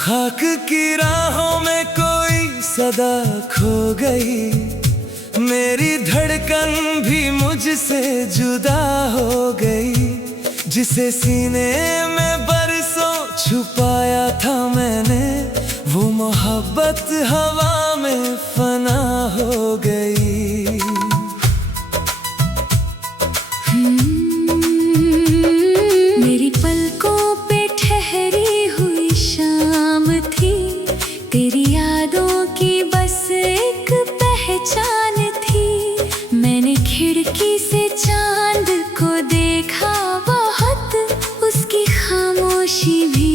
खाक की राहों में कोई सदा खो गई, मेरी धड़कन भी मुझसे जुदा हो गई। जिसे सीने में बरसों छुपाया था मैंने, वो मोहब्बत हवा में फना हो गई। मेरी पलकों पे ठहरी हुई शाम थी, तेरी यादों की बस एक पहचान थी। मैंने खिड़की से चांद को देखा बहुत, उसकी खामोशी भी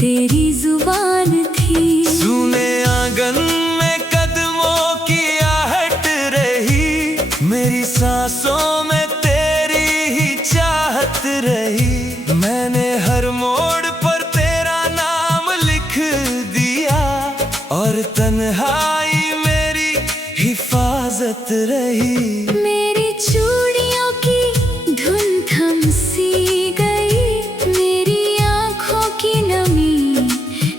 तेरी जुबान थी। सुने आंगन में कदमों की आहट रही, मेरी सांसों में तेरी ही चाहत रही। मैंने हर मोड़ पर तेरा नाम लिख दिया, और तन्हाई मेरी हिफाजत रही। मेरी चूड़ियों की धुन थम सी गई, मेरी आँखों की नमी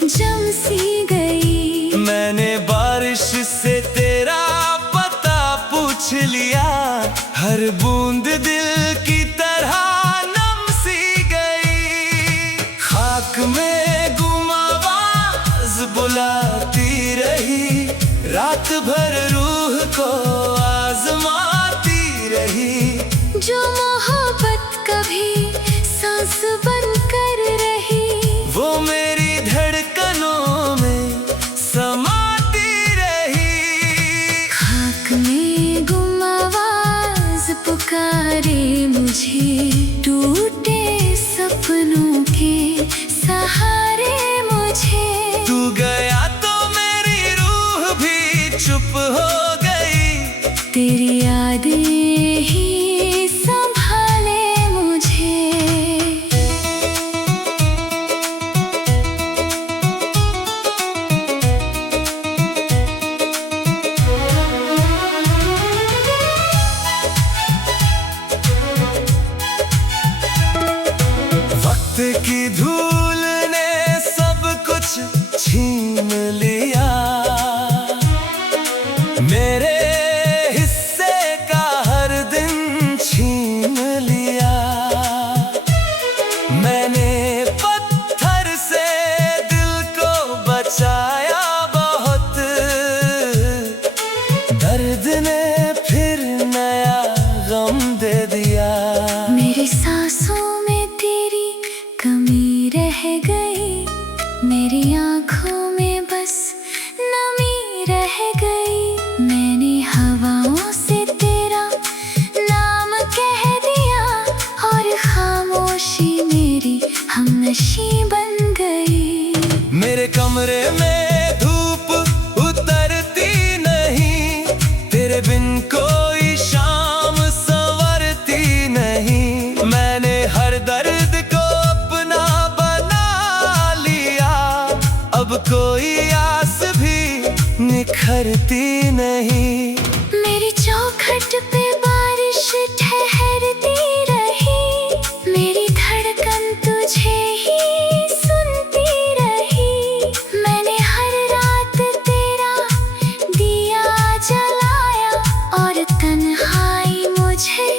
जम सी गई। मैंने बारिश से तेरा पता पूछ लिया, हर बूंद दिल की तरह नम सी गई। खाक में गुम आवाज़ बुलाती रही, रात भर रूह को आजमाती रही। जो मोहब्बत कभी सांस बनकर रही, वो मेरी धड़कनों में समाती रही। खाक में गुम आवाज़ पुकारे मुझे, टूटे सपनों के सहारे मुझे। तू गया तो मेरी रूह भी चुप हो गई, तेरी यादें ही संभाले मुझे। वक्त की धूल ने सब कुछ छीन लिया, मेरे हिस्से का हर दिन छीन लिया। मैंने पत्थर से दिल को बचाया बहुत, दर्द ने फिर नया गम दे दिया। मेरी सांसों में तेरी कमी रह गई, मेरी आँखों में बस नमी रह गई। मैंने हवाओं से तेरा नाम कह दिया, और खामोशी मेरी हमनशी बन गई। मेरे कमरे में धूप उतरती नहीं, तेरे बिन कोई शाम संवरती नहीं। मैंने हर दर्द को अपना बना लिया, अब कोई आस भी निखरती नहीं। मेरी चौखट पे बारिश ठहरती रही, मेरी धड़कन तुझे ही सुनती रही। मैंने हर रात तेरा दिया जलाया, और तन्हाई मुझे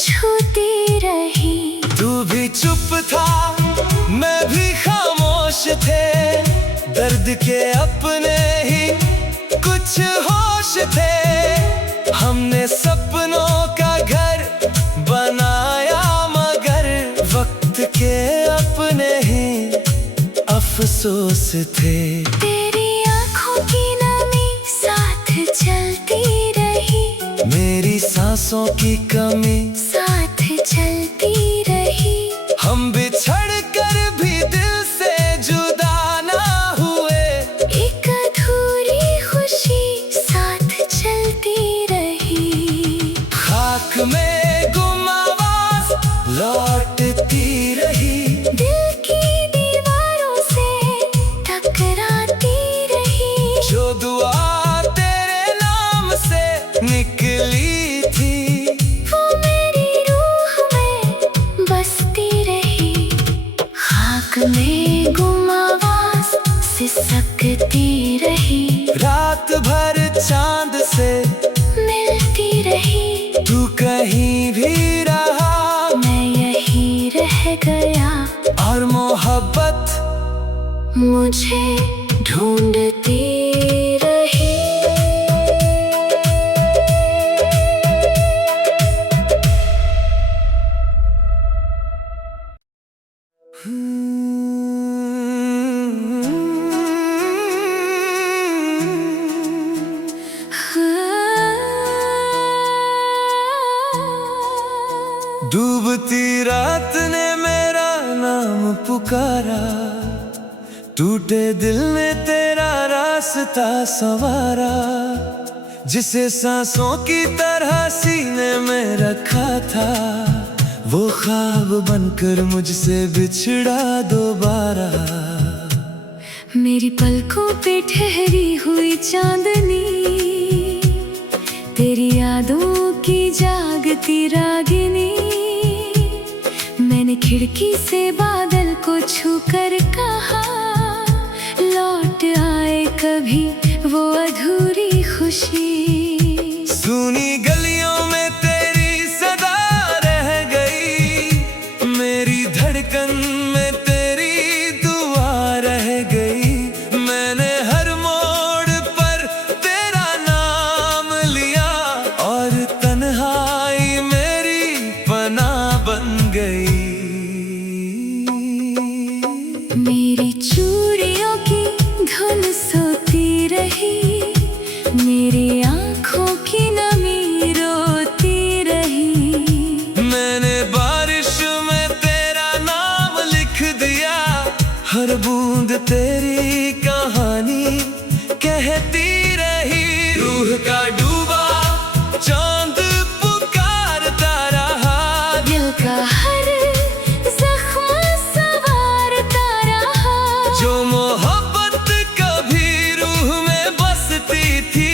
छूती रही। तू भी चुप था, मैं भी खामोश थे, दर्द के अपने ही कुछ होश थे। हमने सपनों का घर बनाया, मगर वक्त के अपने ही अफसोस थे। तेरी आँखों की नमी साथ चलती रही, मेरी सांसों की कमी साथ चलती रही। हम बिछड़ कर भी में गुम आवाज सिसकती रही। रात भर चांद से मिलती रही। तू कहीं भी रहा, मैं यही रह गया। और मोहब्बत मुझे ढूंढती रही। डूबती रात ने मेरा नाम पुकारा, टूटे दिल ने तेरा रास्ता संवारा। जिसे सांसों की तरह सीने में रखा था, वो ख्वाब बनकर मुझसे बिछड़ा दोबारा। मेरी पलकों पे ठहरी हुई चांदनी, तेरी यादों की जागती रागिनी। मैंने खिड़की से बादल को छूकर कहा, लौट आए कभी वो अधूरी खुशी। सुनी गलियों में तेरी सदा रह गई, मेरी धड़कन में तेरी दुआ रह गई। मैंने हर मोड़ पर तेरा नाम लिया, और तन्हाई मेरी पनाह बन गई। मेरी चूड़ियों की धुन सोती रही, मेरी आँखों की नमी रोती रही। मैंने बारिश में तेरा नाम लिख दिया, हर बूंद तेरी कहानी कहती रही। रूह का डूबा चांद पुकारता रहा, दिल का हर जख्म संवारता रहा। जो मोहब्बत कभी रूह में बसती थी,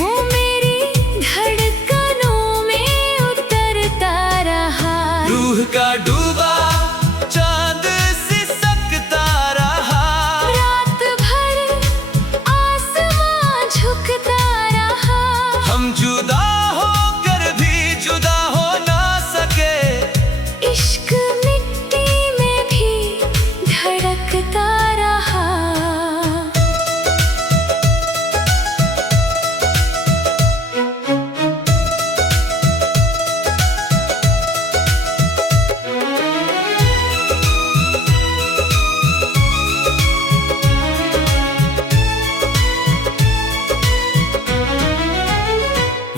वो मेरी धड़कनों में उतरता रहा। रूह का डूबा चांद सिसकता रहा। रात भर आसमां झुकता रहा। हम जुदा होकर भी जुदा हो ना सके, इश्क मिट्टी में भी धड़कता रहा।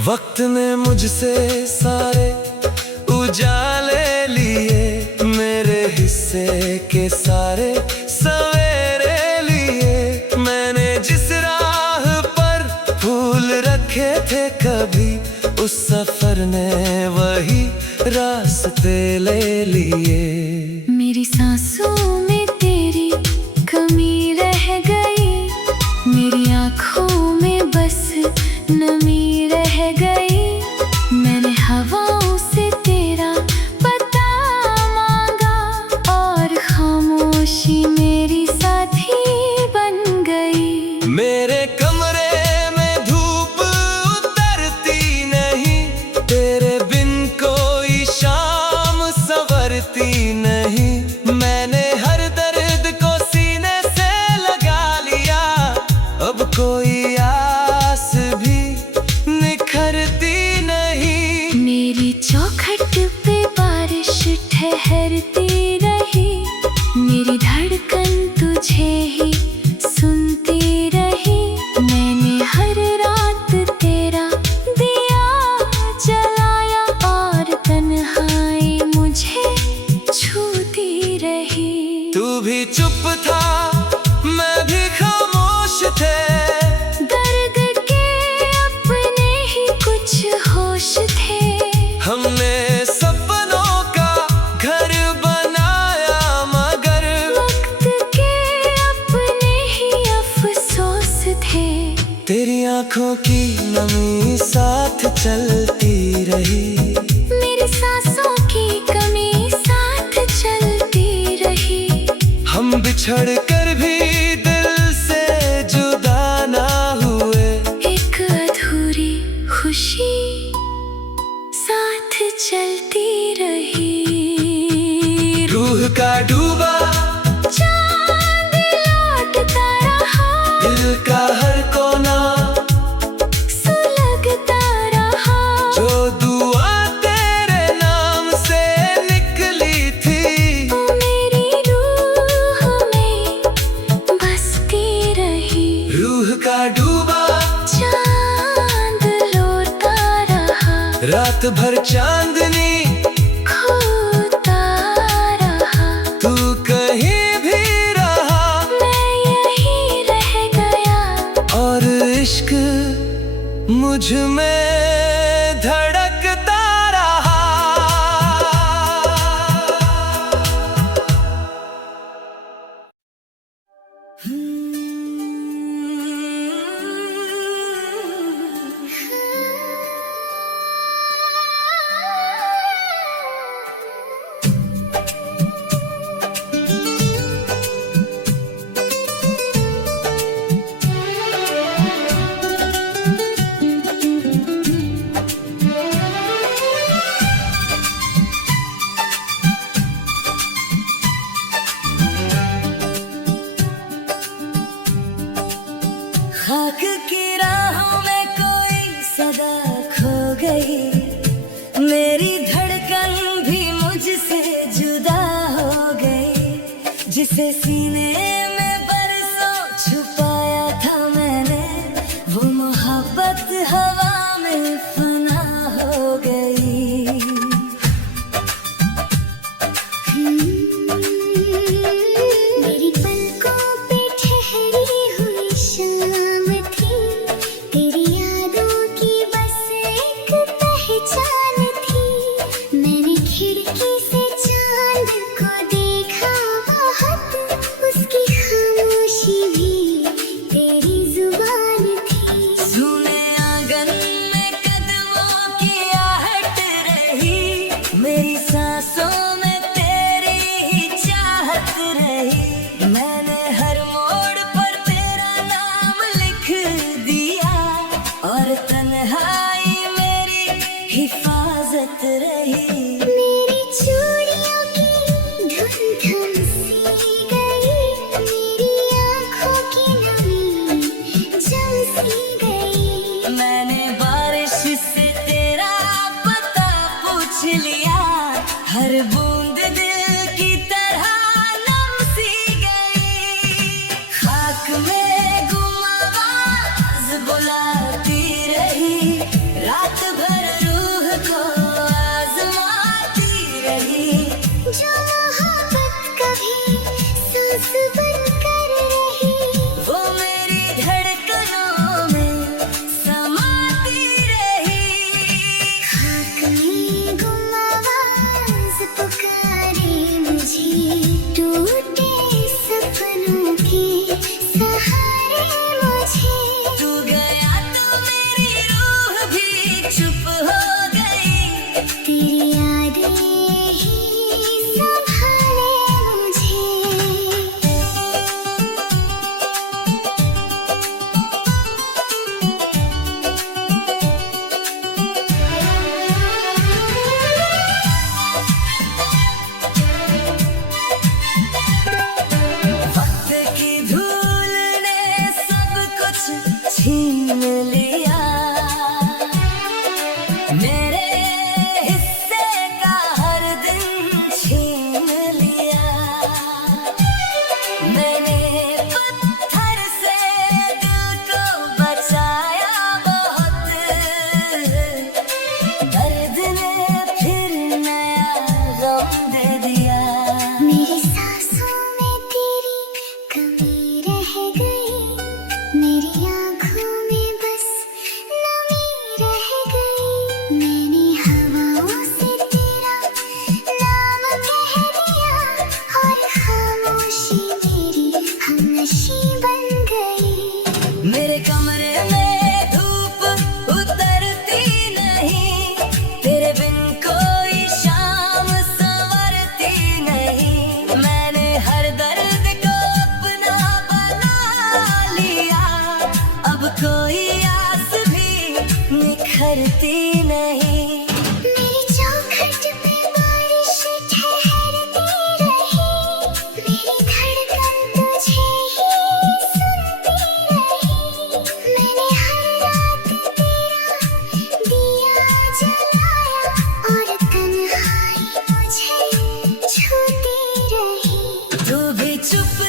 वक्त ने मुझसे सारे उजाले लिए, मेरे हिस्से के सारे सवेरे लिए। मैंने जिस राह पर फूल रखे थे कभी, उस सफर ने वही रास्ते ले लिए। मेरी सांसों में तेरी कमी रह गई, मेरी आँखों में बस नमी रह गई। मैंने हवाओं से तेरा पता मांगा, और खामोशी मेरी साथी बन गई। मेरे कमरे में धूप उतरती नहीं, तेरे बिन कोई शाम संवरती नहीं। मैंने हर दर्द को सीने से लगा लिया, अब कोई आस भी निखरती नहीं। मेरी चौखट पे बारिश ठहरती रही, मेरी धड़कन तुझे ही सुनती रही। मैंने हर रात तेरा दिया जलाया, और तन्हाई मुझे छूती रही। तू भी चुप था, मैं भी खामोश थे, दर्द के अपने ही कुछ होश थे। हमने सपनों का घर बनाया, मगर वक्त के अपने ही अफसोस थे। तेरी आंखों की नमी साथ चलती रही, मेरी सांसों की कमी साथ चलती रही। हम बिछड़ कर भी दिल से जुदा ना हुए। एक अधूरी खुशी साथ चलती रही। रूह का डूबा चांद लौटता रहा, दिल का हर कोना सुलगता रहा। जो दुआ तेरे नाम से निकली थी, वो मेरी रूह में बसती रही। रूह का डूबा चांद लौटता रहा, रात भर चांदनी खोता रहा। तू कहीं भी रहा, मैं यहीं रह गया, और इश्क मुझ में धड़कता रहा। खाक की राहों में कोई सदा खो गई, मेरी धड़कन भी मुझसे जुदा हो गई। जिसे सीने में बरसों छुपाया था मैंने, वो मोहब्बत हवा में फना हो गई। मेरी पलकों पे ठहरी हुई शाम थी, तेरी यादों की बस एक पहचान थी। मैंने खिड़की से चांद को देखा बहुत, उसकी खामोशी भी तेरी जुबान थी। सुने आंगन में कदमों की आहट रही, मेरी सांसों में तेरी ही चाहत रही। मैंने हर मोड़ पर तेरा नाम लिख दिया, और तन्हाई मेरी हिफाजत रही। मेरी चूड़ियों की धुन थम सी गई, मेरी आँखों की नमी जम सी गई। मैंने बारिश से तेरा पता पूछ लिया, हर बूंद दिल की तरह नम सी गई। खाक में गुम आवाज़ बुलाती रही, रात भर रूह को आजमाती रही। जो मोहब्बत कभी सांस बनकर रही, वो मेरी धड़कनों में समाती रही। खाक में गुम आवाज़ पुकारे मुझे, टूटे सपनों के सहारे मुझे। तू गया तो मेरी रूह भी चुप हो गई, तेरी यादें ही संभाले मुझे। चुप